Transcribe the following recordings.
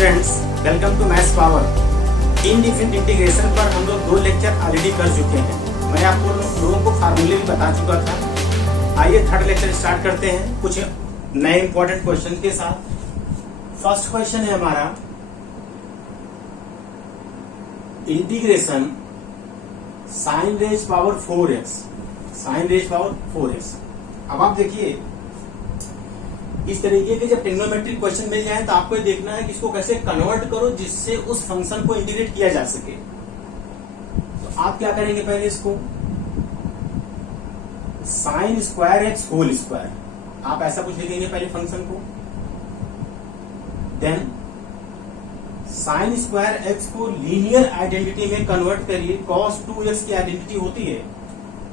Friends, welcome to maths power. Indefinite integration पर हम लोग 2 लेक्चर ऑलरेडी कर चुके हैं। मैं आपको लोगों को फार्मूले भी बता चुका था। आइए थर्ड लेक्चर स्टार्ट करते हैं कुछ नए इंपॉर्टेंट क्वेश्चन के साथ। फर्स्ट क्वेश्चन है हमारा integration sine raise power 4x, sine raise power 4x। अब आप देखिए इस तरीके के जब ट्रिग्नोमेट्रिक क्वेश्चन मिल जाए तो आपको ये देखना है कि इसको कैसे कन्वर्ट करो जिससे उस फंक्शन को इंटीग्रेट किया जा सके। तो आप क्या करेंगे, पहले इसको sine square x whole square, आप ऐसा कुछ लिखेंगे पहले फंक्शन को। देन साइन स्क्वायर एक्स को लीनियर आइडेंटिटी में कन्वर्ट करिए। कॉस 2x की आइडेंटिटी होती है,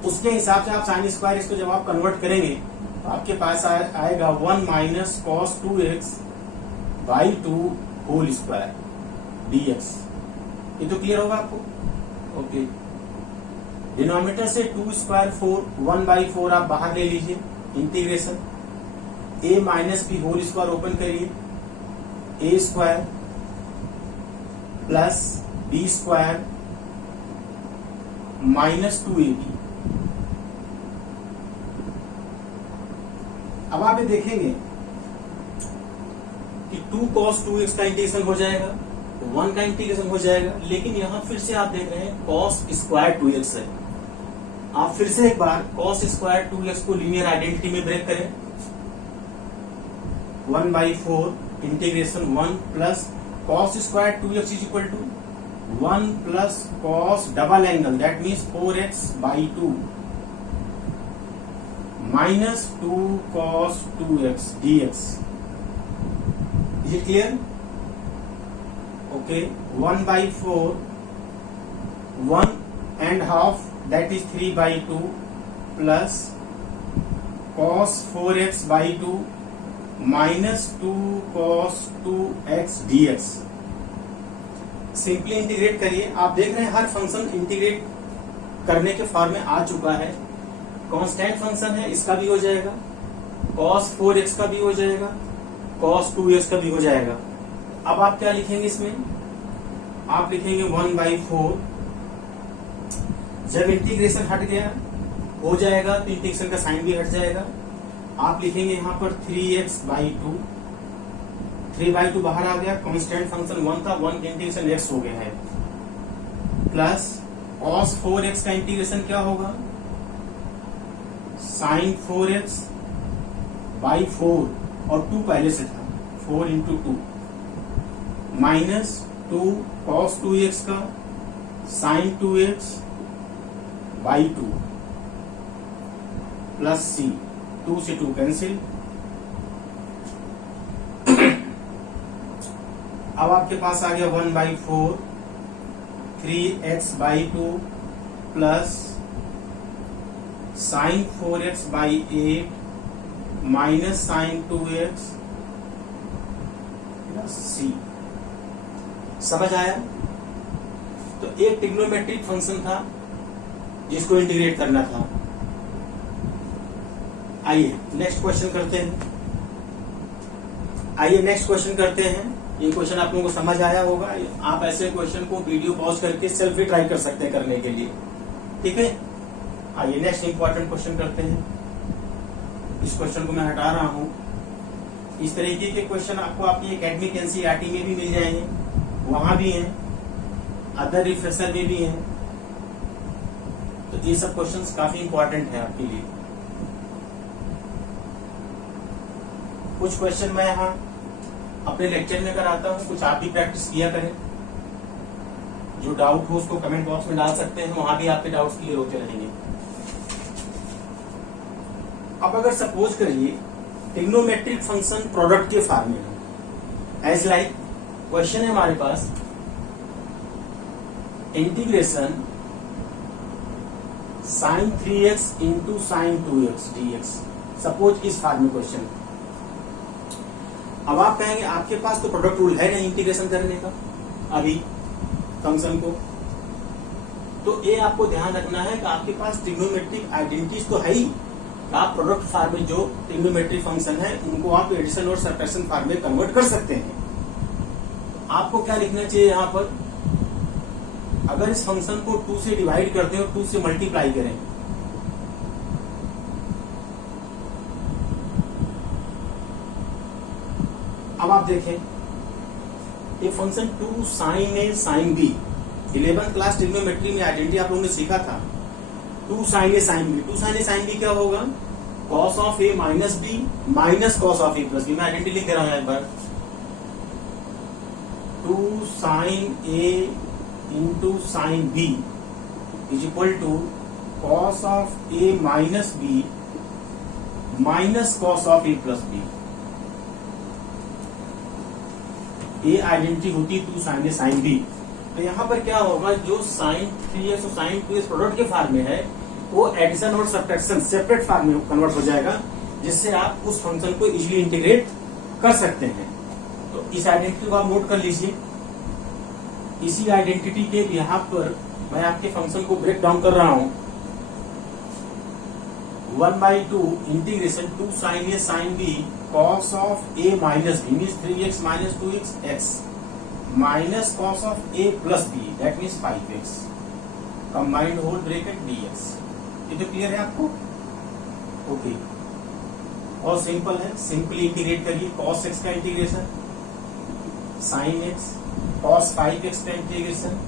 उसके हिसाब से आप साइन स्क्वायर एक्स को जब आप कन्वर्ट करेंगे तो आपके पास आएगा 1 minus cos 2x by 2 whole square dx। ये तो क्लियर होगा आपको? ओके। डिनोमिनेटर से 2 स्क्वायर 4, 1/4 आप बाहर ले लीजिए। Integration a minus B whole square open करिए, a square plus B square minus 2ab। अब आप ये देखेंगे कि 2 cos 2x का इंटीग्रेशन हो जाएगा, 1 का इंटीग्रेशन हो जाएगा, लेकिन यहां फिर से आप देख रहे हैं cos स्क्वायर 2x है। आप फिर से एक बार cos स्क्वायर 2x को लीनियर आइडेंटिटी में ब्रेक करें। 1/4 integration 1 plus cos square 2x is equal to 1 plus cos double angle that means 4x/2 minus 2 cos 2x dx। Is it clear? Okay. 1/4 1.5 दैट इज 3/2 plus cos 4x/2 minus 2 cos 2x dx। Simply integrate करिए। आप देख रहे हैं हर function integrate करने के form में आ चुका है। कांस्टेंट फंक्शन है, इसका भी हो जाएगा, cos 4x का भी हो जाएगा, cos 2x का भी हो जाएगा। अब आप क्या लिखेंगे इसमें? आप लिखेंगे 1/4। जब इंटीग्रेशन हट गया हो जाएगा तो इंटीग्रेशन का साइन भी हट जाएगा। आप लिखेंगे यहां पर 3x/2, 3/2 बाहर आ गया, कांस्टेंट फंक्शन 1 था, 1 का इंटीग्रेशन x हो गया है, प्लस cos 4x का इंटीग्रेशन क्या होगा? साइन 4x बाई 4 और 2 पहले से था, 4 इंटू 2 माइनस 2 cos 2x का sign 2x by 2 plus c, 2 से 2 कैंसिल। अब आपके पास आ गया 1/4 3x/2 plus sine 4x/8 minus sine 2x plus c। समझ आया? तो एक ट्रिग्नोमेट्रिक फंक्शन था जिसको इंटीग्रेट करना था। आइए नेक्स्ट क्वेश्चन करते हैं। ये क्वेश्चन आप लोगों को समझ आया होगा। आप ऐसे क्वेश्चन को वीडियो पॉज करके सेल्फ भी ट्राई कर सकते हैं करने के लिए, ठीक है? आइए नेक्स्ट इंपॉर्टेंट क्वेश्चन करते हैं। इस क्वेश्चन को मैं हटा रहा हूं। इस तरीके के क्वेश्चन आपको आपकी एकेडमिक एनसीईआरटी में भी मिल जाएंगे, वहां भी हैं, अदर रिफ्रेशर में भी हैं। तो ये सब क्वेश्चंस काफी इंपॉर्टेंट है आपके लिए। कुछ क्वेश्चन मैं यहाँ अपने लेक्चर में कराता हूँ, कुछ आप भी प्रैक्टिस किया करें। जो डाउट हो उसको कमेंट बॉक्स में डाल सकते हैं, वहां भी आपके डाउट्स क्लियर होते रहेंगे। अब अगर सपोज करिए ट्रिग्नोमेट्रिक फंक्शन प्रोडक्ट के फॉर्म में है, एज लाइक क्वेश्चन है हमारे पास integration sine 3x into sine 2x dx। Suppose इस फॉर्म में क्वेश्चन। अब आप कहेंगे आपके पास तो प्रोडक्ट रूल है नहीं इंटीग्रेशन करने का अभी फंक्शन को, तो ये आपको ध्यान रखना है कि आपके पास ट्रिग्नोमेट्रिक आइडेंटिटीज तो है ही। आप प्रोडक्ट फॉर्म में जो ट्रिग्नोमेट्रिक फंक्शन है उनको आप एडिशन और सब्ट्रैक्शन फॉर्म में कन्वर्ट कर सकते हैं। आपको क्या लिखना चाहिए यहां पर, अगर इस फंक्शन को 2 से डिवाइड करते हो 2 से मल्टीप्लाई करें, अब आप देखें ये function 2 sine A sine B, 11th class trigonometry में आइडेंटिटी आप लोगों ने सीखा था, 2 sine A sine B. 2 sine A sine B क्या होगा, cos of A minus B minus cos of A plus B. मैं आइडेंटिटी लिख दे रहा हूं एक बार, 2 sine A into sine B is equal to cos of A minus B minus cos of A plus B. ये identity होती है 2 साइन ए साइन बी। तो यहां पर क्या होगा, जो साइन 3x और साइन 2x प्रोडक्ट के फॉर्म में है वो एडिशन और सब्ट्रैक्शन सेपरेट फॉर्म में कन्वर्ट हो जाएगा, जिससे आप उस फंक्शन को इजीली इंटीग्रेट कर सकते हैं। तो इस आइडेंटिटी को आप नोट कर लीजिए। इसी आइडेंटिटी के यहाँ पर मैं आपके फंक्शन को ब्रेक डाउन कर रहा हूं, 1/2 integration 2 sine A sine B cos of A minus B means 3x minus 2x x minus cos of A plus B that means 5x combined whole bracket dx। ये तो clear है आपको? Okay, और simple है, simply integrate करिए। cos x का integration, sin x, cos 5x का integration,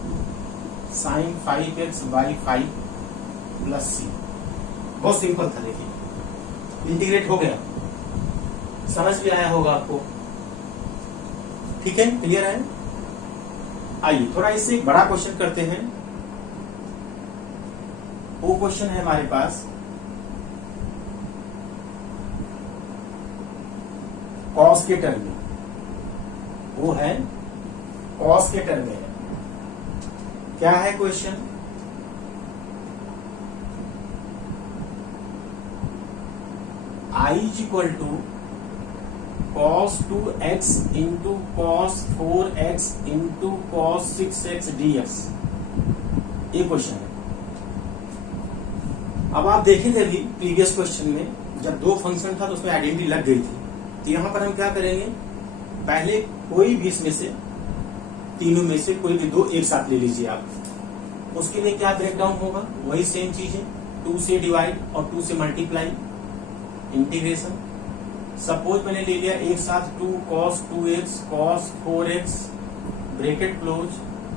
sin 5x by 5 plus c। बहुत सिंपल था, देखिए इंटीग्रेट हो गया, समझ भी आया होगा आपको। ठीक है, क्लियर है? आइए थोड़ा इससे एक बड़ा क्वेश्चन करते हैं। वो क्वेश्चन है हमारे पास कॉस के टर्म में, वो है कॉस के टर्म में है। क्या है क्वेश्चन? I is equal to cos 2x into cos 4x into cos 6x dx। ये क्वेश्चन है। अब आप देखे थे अभी प्रीवियस क्वेश्चन में जब 2 फंक्शन था तो उसमें आइडेंटिटी लग गई थी। तो यहां पर हम क्या करेंगे, पहले कोई भी इसमें से तीनों में से कोई भी 2 एक साथ ले लीजिए आप। उसके लिए क्या ब्रेक डाउन होगा, वही सेम चीज है, 2 से डिवाइड और 2 से मल्टीप्लाई, इंटीग्रेशन। सपोज मैंने ले लिया एक साथ 2 cos 2x cos 4x bracket close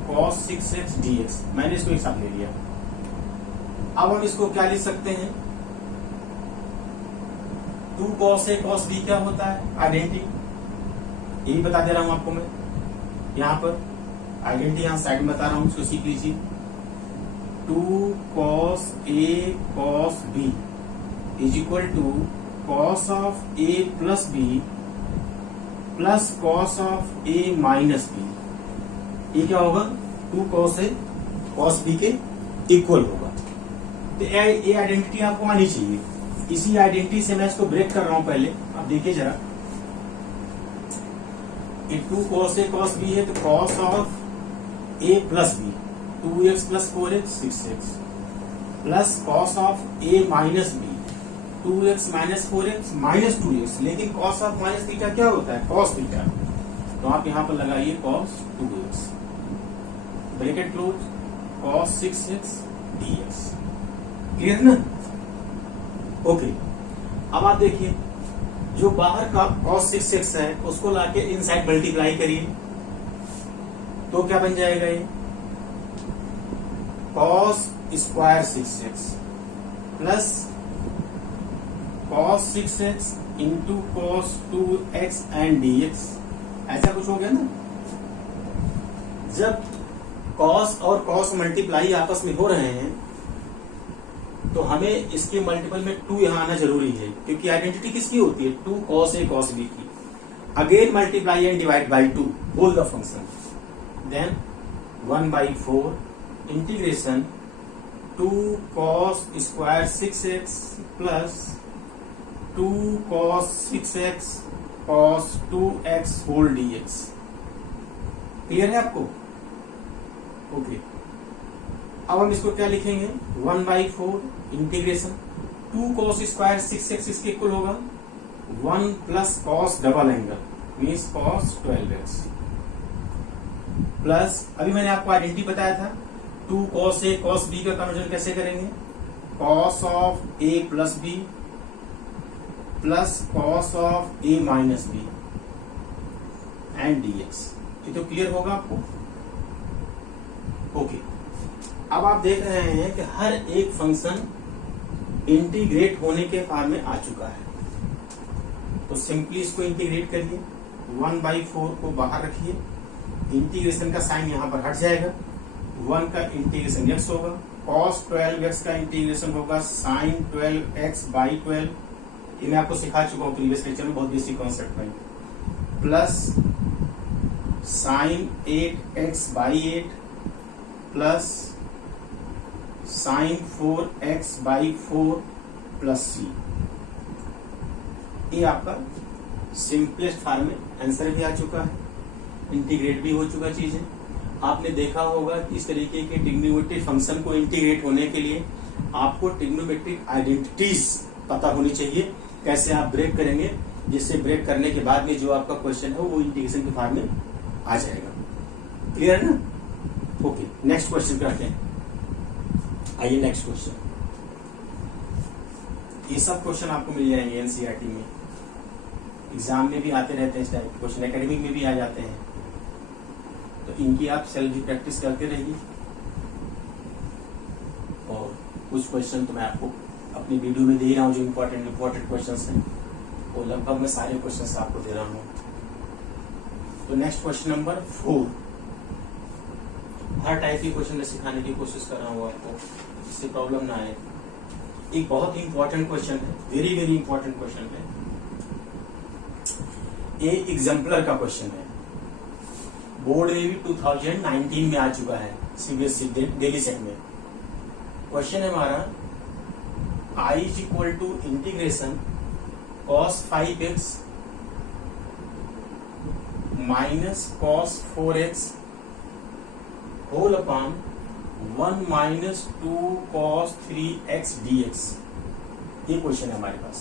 cos 6x dx, मैंने इसको एक साथ ले लिया। अब हम इसको क्या लिख सकते हैं, 2 cos a cos b क्या होता है, आइडेंटिटी। यही बता दे रहा हूं आपको मैं, यहां पर आइडेंटिटी यहां साइड में बता रहा हूं, इसको सीख लीजिए। 2 cos a cos b is equal to cos of a प्लस b plus cos of a minus b। ये क्या होगा, 2 cos a cos b के इक्वल होगा। तो ये आइडेंटिटी आपको आनी चाहिए। इसी आइडेंटिटी से मैं इसको ब्रेक कर रहा हूं। पहले आप देखिए जरा, ये 2 cos a cos b है, तो cos ऑफ a प्लस b 2x plus 4x 6x plus cos of a minus b 2x minus 4x minus 2x। लेकिन cos ऑफ माइनस थीटा क्या होता है, cos थीटा। तो आप यहां पर लगाइए cos 2x bracket close cos 6x dx। Clear ना? ओके, अब आप देखिए जो बाहर का cos 6x है उसको लाके इनसाइड मल्टीप्लाई करिए, तो क्या बन जाएगा, ये cos square 6x plus cos 6x into cos 2x and dx। ऐसा कुछ हो गया ना। जब cos और cos मल्टीप्लाई आपस में हो रहे हैं तो हमें इसके मल्टीपल में 2 यहां आना जरूरी है, क्योंकि आइडेंटिटी किसकी होती है, 2 cos a cos b की। Again multiply and divide by 2 whole the function, then 1/4 integration 2 cos square 6x plus 2 cos 6x cos 2x whole dx। Clear है आपको? ओके, अब हम इसको क्या लिखेंगे, 1/4 इंटीग्रेशन 2 cos स्क्वायर 6x इसके इक्वल होगा 1 plus cos double angle means cos 12x plus अभी मैंने आपको आइडेंटिटी बताया था 2 cos A cos B का कन्वर्जन कैसे करेंगे, cos ऑफ A प्लस B plus cos of A minus B and dx। ये तो क्लियर होगा आपको। ओके, अब आप देख रहे हैं कि हर एक फंक्शन इंटीग्रेट होने के फॉर्म में आ चुका है, तो सिंपली इसको इंटीग्रेट करिए। 1/4 को बाहर रखिए, इंटीग्रेशन का साइन यहां पर हट जाएगा, 1 का इंटीग्रेशन x होगा, cos 12x का इंटीग्रेशन होगा sin 12x/12। ये मैं आपको सिखा चुका हूं प्रीवियस लेक्चर में, बहुत बेसिक कॉन्सेप्ट में। Plus sin 8x/8 plus sin 4x/4 plus c। ये आपका सिंपलेस्ट फॉर्म में आंसर भी आ चुका है, इंटीग्रेट भी हो चुका चीज है। आपने देखा होगा कि इस तरीके के ट्रिग्नोमेट्रिक फंक्शन को इंटीग्रेट होने के लिए आपको ट्रिग्नोमेट्रिक आइडेंटिटीज पता होनी चाहिए, कैसे आप ब्रेक करेंगे, जिससे ब्रेक करने के बाद में जो आपका क्वेश्चन है वो इंटीग्रेशन के फॉर्म में आ जाएगा। क्लियर है ना? ओके, नेक्स्ट क्वेश्चन पे आते हैं। आइए नेक्स्ट क्वेश्चन। ये सब क्वेश्चन आपको मिल जाएंगे एनसीईआरटी में, एग्जाम में भी आते रहते हैं, इस टाइप के क्वेश्चन एकेडमिक में भी आ जाते हैं, तो इनकी आप सेल्फ भी प्रैक्टिस करते रहिए। और कुछ क्वेश्चन तो मैं आपको अपनी वीडियो में दे रहा हूँ जो इम्पोर्टेंट क्वेश्चन हैं, वो लगभग मैं सारे क्वेश्चन आपको दे रहा हूँ। तो नेक्स्ट क्वेश्चन नंबर 4, हर टाइप के क्वेश्चन में सिखाने की कोशिश कर रहा हूँ आपको, इससे प्रॉब्लम ना आए। एक बहुत ही इंपॉर्टेंट क्वेश्चन है, वेरी वेरी इंपॉर्टेंट क्वेश्चन है, ये एग्जाम्पलर का क्वेश्चन है, बोर्ड में भी 2019 में आ चुका है, सीबीएसई दिल्ली सेट में। क्वेश्चन है हमारा I is equal to integration cos 5x minus cos 4x whole upon 1 minus 2 cos 3x dx। ये क्वेश्चन है हमारे पास।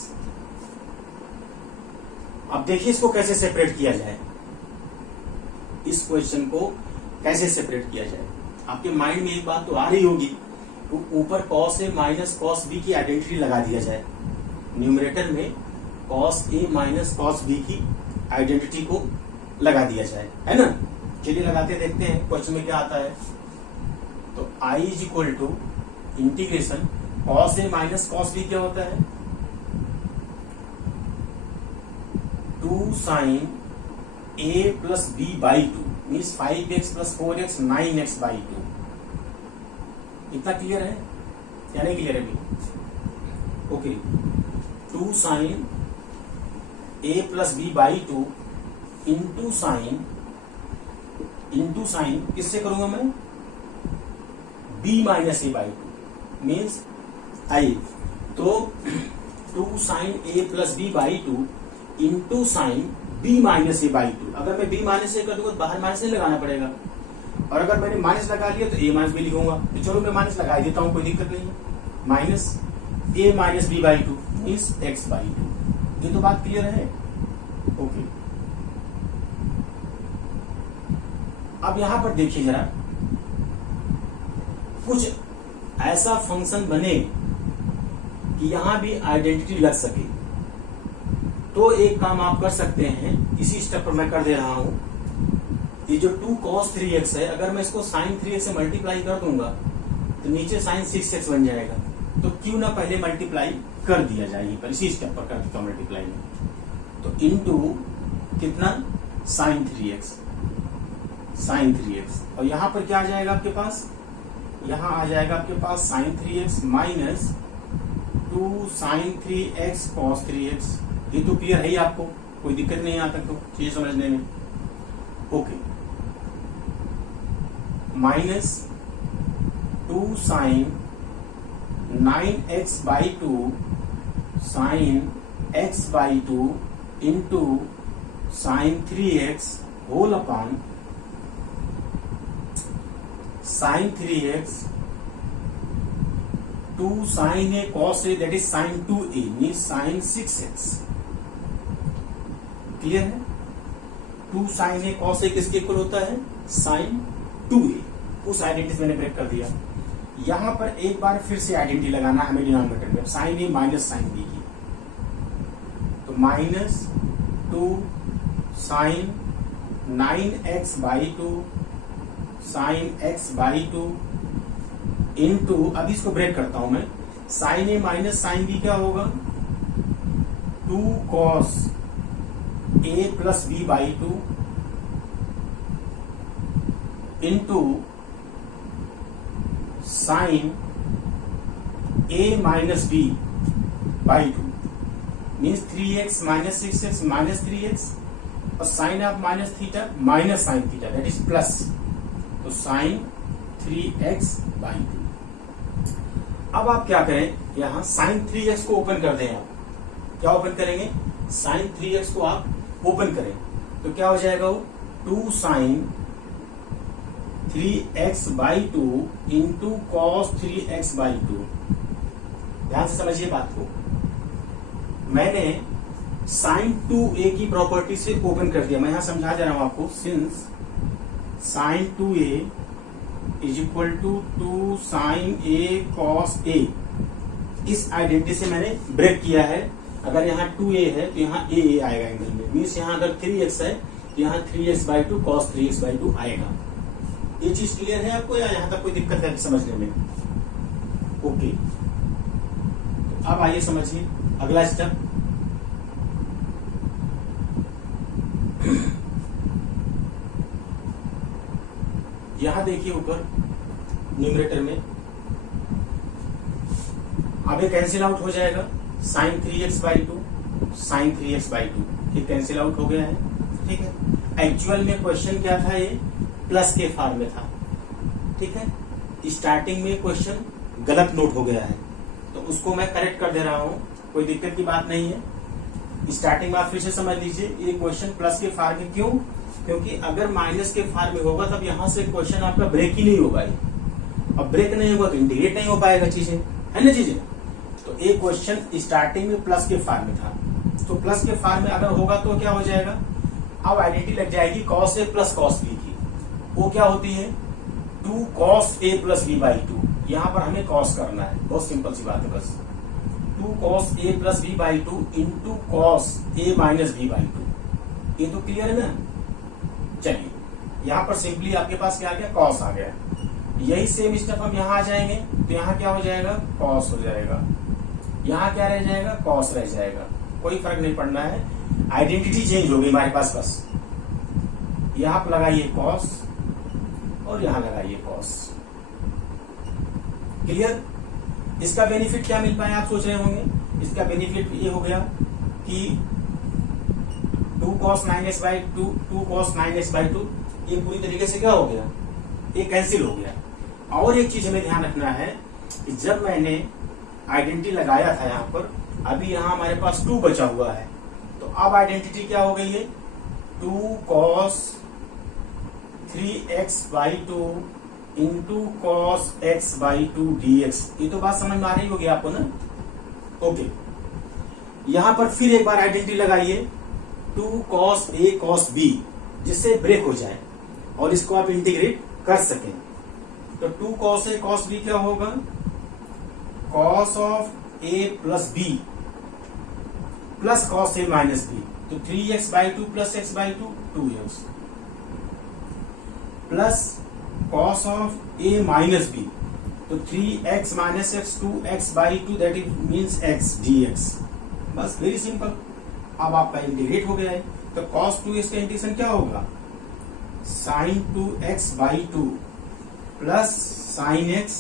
अब देखिए इसको कैसे सेपरेट किया जाए, इस क्वेश्चन को कैसे सेपरेट किया जाए। आपके माइंड में एक बात तो आ रही होगी, तो ऊपर cos A minus cos B की आइडेंटिटी लगा दिया जाए, न्यूमरेटर में cos A minus cos B की आइडेंटिटी को लगा दिया जाए, है ना। चलिए लगाते देखते हैं क्वेश्चन में क्या आता है। तो I is equal to integration cos A minus cos B क्या होता है, 2 sin A plus B/2 means 5x plus 4x 9x/2। इतना क्लियर है या नहीं क्लियर है अभी? Okay, 2 sin A plus B/2 into sign किससे करूंगा मैं, B minus A/2 means I। तो 2 sin A plus B/2 into sign B minus A/2। अगर मैं B माइनस A कर दूंगा तो बाहर माइनस नहीं लगाना पड़ेगा, और अगर मैंने माइनस लगा लिया तो A माइनस B लिखूंगा, तो चलो मैं माइनस लगा देता हूं, कोई दिक्कत नहीं है। Minus A minus B/2 means x/2। ये तो बात क्लियर है। ओके, अब यहां पर देखिए जरा, कुछ ऐसा फंक्शन बने कि यहां भी आइडेंटिटी लग सके, तो एक काम आप कर सकते हैं, इसी स्टेप पर मैं कर दे रहा हूं। ये जो 2 cos 3x है, अगर मैं इसको sin 3x से मल्टीप्लाई कर दूंगा तो नीचे sin 6x बन जाएगा, तो क्यों ना पहले मल्टीप्लाई कर दिया जाए, पर इसी स्टेप पर कर देता मल्टीप्लाई में। तो इनटू कितना sin 3x, और यहां पर क्या आ जाएगा आपके पास, यहां आ जाएगा आपके पास sin 3x minus 2 sin 3x cos 3x। ये तो क्लियर है ही, आपको कोई दिक्कत नहीं आता तो चीज समझने में। Okay, minus 2 sin 9x/2 sin x/2 into sin 3x whole upon sin 3x 2 sin A cos A that is sin 2A means sin 6x। Clear है? 2 sin A cos A किसके इक्वल होता है, sin 2a, उस identity से मैंने break कर दिया। यहां पर एक बार फिर से आइडेंटिटी लगाना हमें डिनोमिनेटर में, sign A minus sine B की, तो minus 2 sign 9x/2 sign x/2 into, अब इसको ब्रेक करता हूं मैं, sine A minus sine B क्या होगा, 2 cos a plus b/2 into sine a minus b/2 means 3x minus 6x minus 3x, और sine of minus theta minus sine theta that is plus, तो sine 3x/2। अब आप क्या करें, यहां sign 3x को ओपन कर दें। आप क्या ओपन करेंगे, साइन 3x को आप ओपन करें, तो क्या हो जाएगा वो 2 sign 3x/2 into cos 3x/2। ध्यान से समझिए बात को, मैंने साइन 2a की प्रॉपर्टी से ओपन कर दिया। मैं यहां समझा दे रहा हूं आपको, since sine 2a is equal to 2 sine a cos a, इस आइडेंटिटी से मैंने ब्रेक किया है। अगर यहाँ 2a है तो यहाँ a आएगा एंगल में, मीन्स यहाँ अगर 3x है तो यहाँ 3x/2 कॉस 3x/2 आएगा। ये चीज क्लियर है आपको, या यहाँ तक कोई दिक्कत है समझने में? ओके, तो अब आइए समझिए अगला स्टेप। यहां देखिए ऊपर न्यूमरेटर में, अब ये कैंसिल आउट हो जाएगा, साइन 3x/2 साइन 3x/2 ये कैंसिल आउट हो गया है। ठीक है, एक्चुअल में क्वेश्चन क्या था, ये प्लस के फॉर्म में था। ठीक है, स्टार्टिंग में क्वेश्चन गलत नोट हो गया है, तो उसको मैं करेक्ट कर दे रहा हूं, कोई दिक्कत की बात नहीं है। स्टार्टिंग में आप फिर से समझ लीजिए, ये क्वेश्चन प्लस के फॉर्म में क्यों, क्योंकि अगर माइनस के फॉर्म में होगा तब यहां से क्वेश्चन आपका ब्रेक ही नहीं होगा। अब ब्रेक नहीं होगा तो इंटीग्रेट नहीं हो पाएगा चीजें, है ना चीजें। तो एक क्वेश्चन स्टार्टिंग में प्लस के फॉर्म में था, तो प्लस के फॉर्म में अगर होगा तो क्या हो जाएगा, अब आइडेंटिटी लग जाएगी cos A plus cos B की। वो क्या होती है, 2 cos a प्लस b/2। यहां पर हमें कॉस करना है, बहुत सिंपल सी बात है बस, 2 cos a plus b/2 into cos a minus b/2। ये तो क्लियर है ना। चलिए यहां पर सिंपली आपके पास क्या आ गया, कॉस आ गया। यही सेम स्टेप हम यहां आ जाएंगे, तो यहां क्या हो जाएगा, कॉस हो जाएगा। यहां क्या रह जाएगा, कॉस रह जाएगा। कोई फर्क नहीं पड़ना है, आइडेंटिटी चेंज होगी हमारे पास। बस यहां पर लगाइए कॉस और यहां लगाइए कॉस। क्लियर। इसका बेनिफिट क्या मिल पाए आप सोच रहे होंगे, इसका बेनिफिट ये हो गया कि 2 cos 9x/2 2 cos 9x/2 ये पूरी तरीके से क्या हो गया, ये कैंसिल हो गया। और एक चीज हमें ध्यान रखना है कि जब मैंने आइडेंटिटी लगाया था यहाँ पर, अभी यहाँ हमारे पास 2 बचा हुआ है, तो अब आइडेंटिटी क्या हो गई है, 2 cos 3x/2 into cos x/2 dx। ये तो बात समझ में आ रही होगी आपको ना। ओके, यहां पर फिर एक बार आइडेंटिटी लगाइए, 2 cos a cos b, जिससे ब्रेक हो जाए और इसको आप इंटीग्रेट कर सकें। तो 2 cos a cos b क्या होगा, cos ऑफ a प्लस b plus cos a minus b, तो 3x/2 plus x/2 2x plus cos of a minus b, तो 3x minus x 2x/2 that is means x dx। बस very simple. अब आपका integrate हो गया है, तो cos 2x का इंटीग्रेशन क्या होगा, sin 2x/2 plus sin x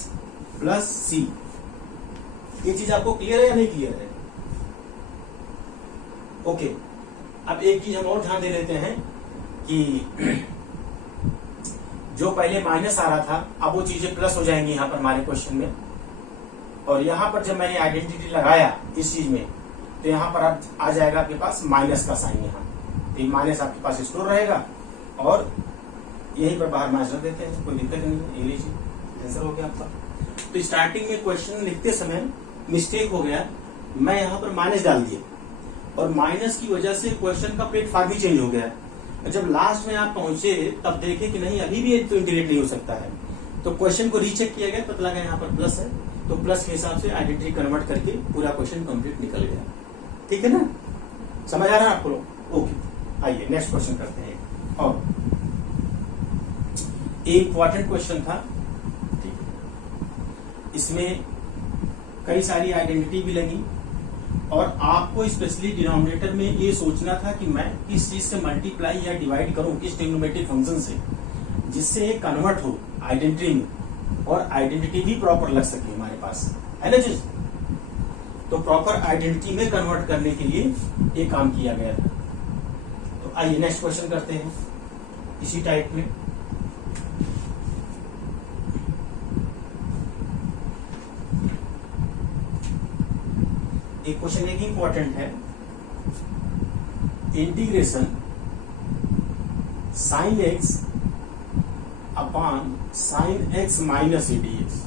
plus c। ये चीज आपको क्लियर है या नहीं क्लियर है? ओके, अब एक चीज हम और ध्यान दे लेते हैं कि जो पहले माइनस आ रहा था अब वो चीजें प्लस हो जाएंगी यहाँ पर हमारे क्वेश्चन में। और यहाँ पर जब मैंने आइडेंटिटी लगाया इस चीज में, तो यहाँ पर अब आ जाएगा आपके पास माइनस का साइन। यहाँ तो माइनस आपके पास स्टोर रहेगा और यहीं पर बाहर माइनस रख देते हैं, कोई दिक्कत नहीं है। ये लीजिए आंसर हो गया आपका। तो स्टार्टिंग में क्वेश्चन लिखते समय मिस्टेक हो गया, मैं यहाँ पर माइनस डाल दिया और माइनस की वजह से क्वेश्चन का प्लेटफॉर्म भी चेंज हो गया। और जब लास्ट में आप पहुंचे तब देखे कि नहीं अभी भी तो इंटीग्रेट नहीं हो सकता है, तो क्वेश्चन को रीचेक किया गया, पता लगा यहाँ पर प्लस है, तो प्लस के हिसाब से आइडेंटिटी कन्वर्ट करके पूरा क्वेश्चन कंप्लीट निकल गया। ठीक है ना, समझ आ रहा है आपको लोग? ओके, आइए नेक्स्ट क्वेश्चन करते हैं। और एक इंपॉर्टेंट क्वेश्चन था, ठीक है, इसमें कई सारी आइडेंटिटी भी लगी और आपको स्पेशली डिनोमिनेटर में ये सोचना था कि मैं किस चीज से मल्टीप्लाई या डिवाइड करूं, किस ट्रिग्नोमेट्रिक फंक्शन से, जिससे ये कन्वर्ट हो आइडेंटिटी में और आइडेंटिटी भी प्रॉपर लग सके हमारे पास, है ना चीज। तो प्रॉपर आइडेंटिटी में कन्वर्ट करने के लिए ये काम किया गया था। तो आइए नेक्स्ट क्वेश्चन करते हैं इसी टाइप में। एक क्वेश्चन एक इंपॉर्टेंट है, integration sine x upon sine X minus A D x.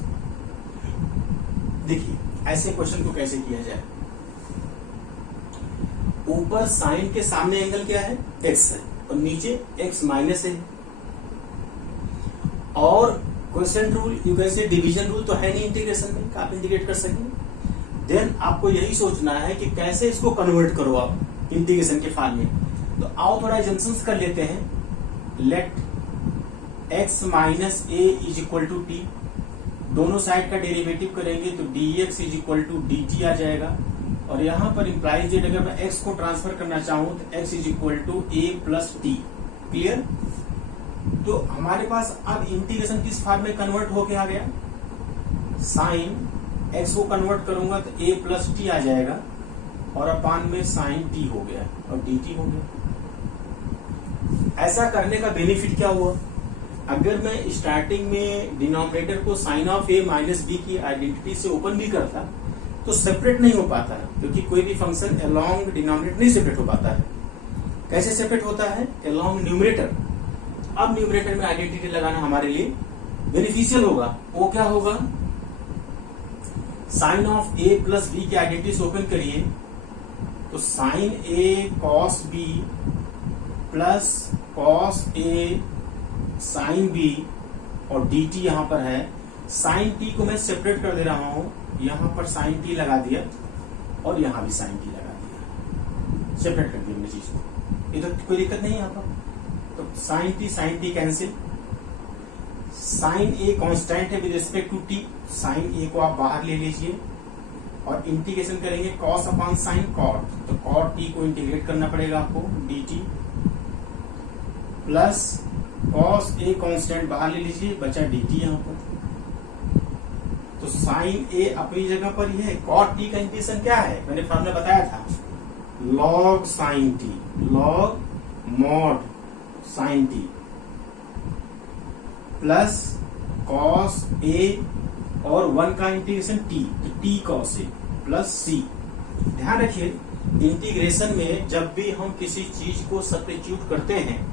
देखिए ऐसे क्वेश्चन को कैसे किया जाए। ऊपर साइन के सामने एंगल क्या है, एक्स है, और नीचे एक्स माइनस है। और क्वेश्चन रूल यू कैसे डिवीजन रूल तो है नहीं इंटीग्रेशन में, आप इंटीग्रेट कर सकें। देन आपको यही सोचना है कि कैसे इसको कन्वर्ट करो आप इंटीग्रेशन के फॉर्म में। तो आओ थोड़ा एजम्पशंस कर लेते हैं। Let x minus A is equal to T, दोनों साइड का डेरिवेटिव करेंगे तो dx is equal to dt आ जाएगा। और यहां पर इंप्लाइज दैट अगर मैं x को ट्रांसफर करना चाहूं तो x is equal to a plus T. Clear? तो हमारे पास अब इंटीग्रेशन किस फॉर्म में कन्वर्ट होके आ गया, साइन x को कन्वर्ट करूंगा तो a प्लस टी आ जाएगा और अपान में साइन t हो गया और dt हो गया। ऐसा करने का बेनिफिट क्या हुआ, अगर मैं स्टार्टिंग में डिनोमिनेटर को sine of a minus B की आइडेंटिटी से ओपन भी करता तो सेपरेट नहीं हो पाता है, क्योंकि कोई भी फंक्शन अलोंग डिनोमिनेटर नहीं सेपरेट हो पाता है। कैसे सेपरेट होता है, अलोंग न्यूमरेटर। अब न्यूमरेटर में आइडेंटिटी लगाना हमारे लिए बेनिफिशियल होगा। वो क्या होगा, sine of A plus B की आइडेंटिटी ओपन करिए तो sine A cos B plus cos A sine B और डी टी यहां पर है। साइन टी को मैं सेपरेट कर दे रहा हूं, यहां पर साइन टी लगा दिया और यहां भी साइन टी लगा दिया, सेपरेट कर दिया मैंने चीज को। ये तो कोई दिक्कत नहीं है यहाँ पर। तो sine T cancel. Sine A constant है with respect to T, sine A को आप बाहर ले लीजिए और इंटीग्रेशन करेंगे कॉस अपॉन साइन कॉट, तो कॉट टी को इंटीग्रेट करना पड़ेगा आपको, D T plus cos A constant बाहर ले लीजिए, बचा डी टी यहाँ पर। तो साइन ए अपनी जगह पर ही है, कॉट टी का इंटीग्रेशन क्या है, मैंने फॉर्मूला बताया था, log sine T, log mod sine T plus cos A और 1 का इंटीग्रेशन टी, तो T cos A plus C. ध्यान रखिए इंटीग्रेशन में जब भी हम किसी चीज को सब्स्टिट्यूट करते हैं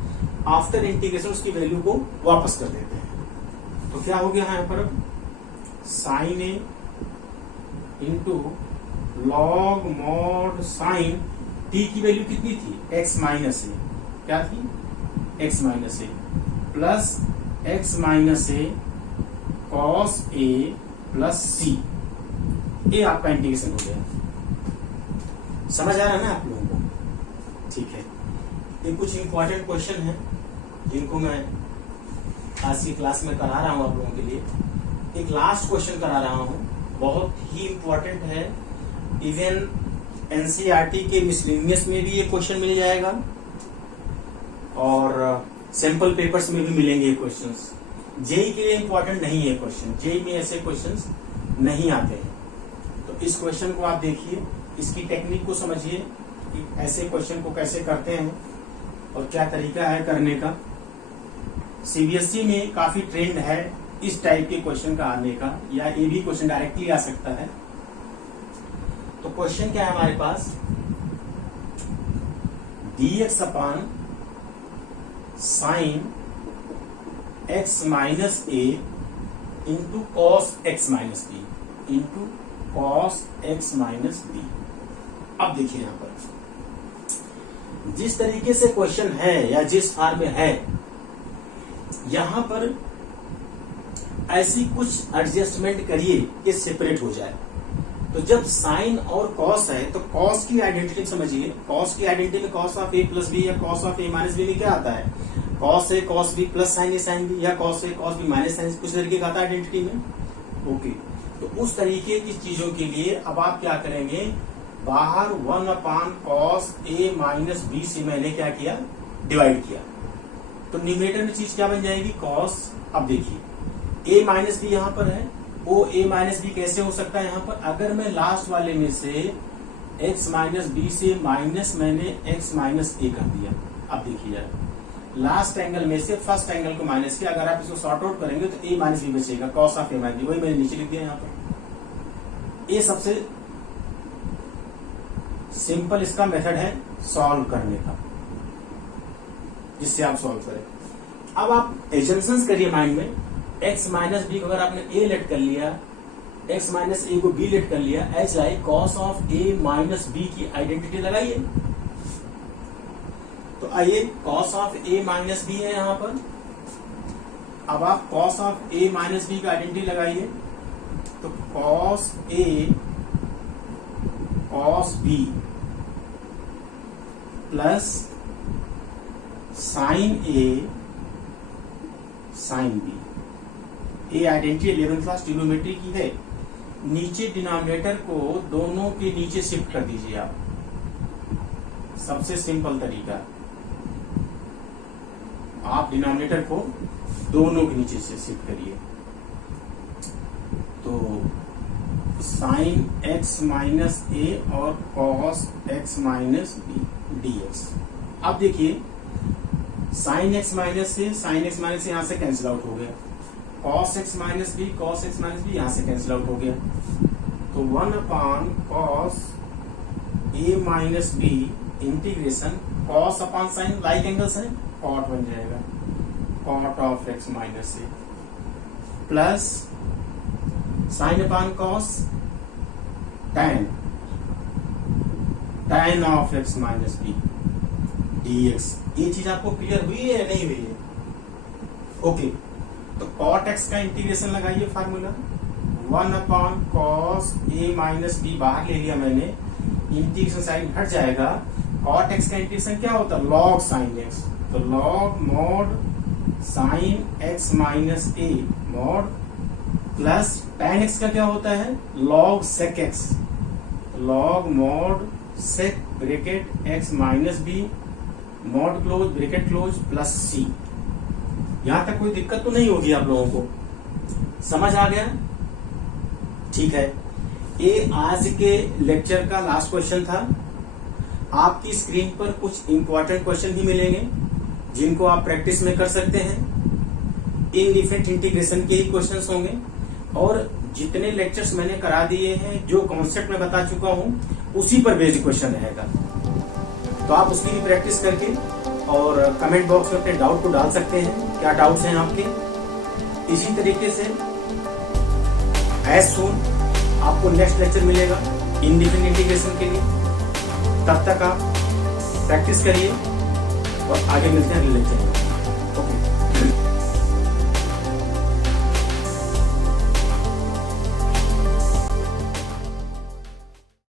आफ्टर इंटीग्रेशन उसकी वैल्यू को वापस कर देते हैं। तो क्या हो गया यहाँ पर, sine A into log mod sine T की वैल्यू कितनी थी, एक्स माइनस ए, क्या थी, X minus A plus X minus A cos A plus C. ये आपका इंटीग्रेशन हो गया। समझ आ रहा है ना आप लोगों को? ठीक है, ये कुछ इंपॉर्टेंट क्वेश्चन है जिनको मैं आज की क्लास में करा रहा हूं आप लोगों के लिए। एक लास्ट क्वेश्चन करा रहा हूं, बहुत ही इंपॉर्टेंट है। इवन एनसीईआरटी के मिसलेनियस में भी ये क्वेश्चन मिल जाएगा और सैंपल पेपर्स में भी मिलेंगे ये क्वेश्चंस। जेई के लिए इंपॉर्टेंट नहीं है क्वेश्चन, जेई में ऐसे क्वेश्चंस नहीं आते हैं। तो इस क्वेश्चन को आप देखिए, इसकी टेक्निक को समझिए कि ऐसे क्वेश्चन को कैसे करते हैं और क्या तरीका है करने का। सीबीएसई में काफी ट्रेंड है इस टाइप के क्वेश्चन का आने का, या ये भी क्वेश्चन डायरेक्टली आ सकता है। तो क्वेश्चन क्या है हमारे पास, dx upon sine X minus A into cos X minus B into cos X minus B. अब देखिए यहां पर जिस तरीके से क्वेश्चन है या जिस फॉर्म में है, यहां पर ऐसी कुछ एडजस्टमेंट करिए कि सेपरेट हो जाए। तो जब साइन और कॉस है तो कॉस की आइडेंटिटी समझिए। कॉस की आइडेंटिटी में cos of A plus B या cos of A minus B में क्या आता है? Cos A cos B plus sine A sine B, या cos A cos B minus sine, कुछ तरीके का आता है आइडेंटिटी में। ओके, तो उस तरीके की चीजों के लिए अब आप क्या करेंगे, बाहर 1/cos a माइनस बी से मैंने क्या किया, डिवाइड किया। तो न्यूमरेटर में चीज क्या बन जाएगी, कॉस। अब देखिए a माइनस बी यहां पर है, ओ a माइनस बी कैसे हो सकता है यहां पर, अगर मैं लास्ट वाले में से x माइनस बी से माइनस मैंने x माइनस ए कर दिया। अब देखिए यार, लास्ट एंगल में से फर्स्ट एंगल को माइनस किया, अगर आप इसको सॉर्ट आउट करेंगे तो a माइनस बी बचेगा, cos of a minus B, वही मैंने नीचे लिख दिया यहाँ पर। ये सबसे सिंपल इसका मेथड है सॉल्व करने का, जिससे आप सॉल्व करें। अब आप एजम्पशंस करिए माइंड में, x माइनस बी को अगर आपने a लेट कर लिया, x माइनस ए को b लेट कर लिया, H I cos of a minus B की आइडेंटिटी लगाइए। तो आइए, cos of a minus B है यहां पर। अब आप cos of a minus B की आइडेंटिटी लगाइए। तो cos a cos b plus sine a sine b, ये आइडेंटिटी 11th क्लास ट्रिग्नोमेट्री की है। नीचे डिनोमिनेटर को दोनों के नीचे शिफ्ट कर दीजिए आप, सबसे सिंपल तरीका। आप डिनोमिनेटर को दोनों के नीचे से शिफ्ट करिए। तो साइन x माइनस ए और cos x minus B dx। अब देखिए, साइन x माइनस से साइन x माइनस यहां से कैंसिल आउट हो गया, cos x minus B cos x minus B यहां से कैंसिल आउट हो गया। तो 1/cos a minus B integration cos upon sine, like angles है, कॉट बन जाएगा, cot of x minus A plus sine upon cos tan, tan of x minus B dx। ये चीज आपको क्लियर हुई है या नहीं हुई है? ओके, तो cot x का इंटीग्रेशन लगाइए formula, 1/cos a minus B बाहर ले लिया मैंने, इंटीग्रेशन साइन हट जाएगा। cot x का इंटीग्रेशन क्या होता है, log साइन x। तो log mod sine x minus a mod plus tan x का क्या होता है, log sec x, log mod sec bracket x minus B mod close bracket close plus c। यहां तक कोई दिक्कत तो नहीं होगी आप लोगों को, समझ आ गया? ठीक है, ये आज के लेक्चर का लास्ट क्वेश्चन था। आपकी स्क्रीन पर कुछ इंपॉर्टेंट क्वेश्चन भी मिलेंगे जिनको आप प्रैक्टिस में कर सकते हैं। इनडिफरेंट इंटीग्रेशन के ही क्वेश्चंस होंगे, और जितने लेक्चर्स मैंने करा दिए हैं, जो कॉन्सेप्ट मैं बता चुका हूं, उसी पर बेस्ड क्वेश्चन रहेगा। तो आप उसकी भी प्रैक्टिस करके और कमेंट बॉक्स में अपने डाउट को डाल सकते हैं, क्या डाउट्स हैं आपके। इसी तरीके से एज सून आपको नेक्स्ट लेक्चर मिलेगा इनडिफरेंट इंटीग्रेशन के लिए। तब तक आप प्रैक्टिस करिए और आगे मिलते हैं अगले लेक्चर में।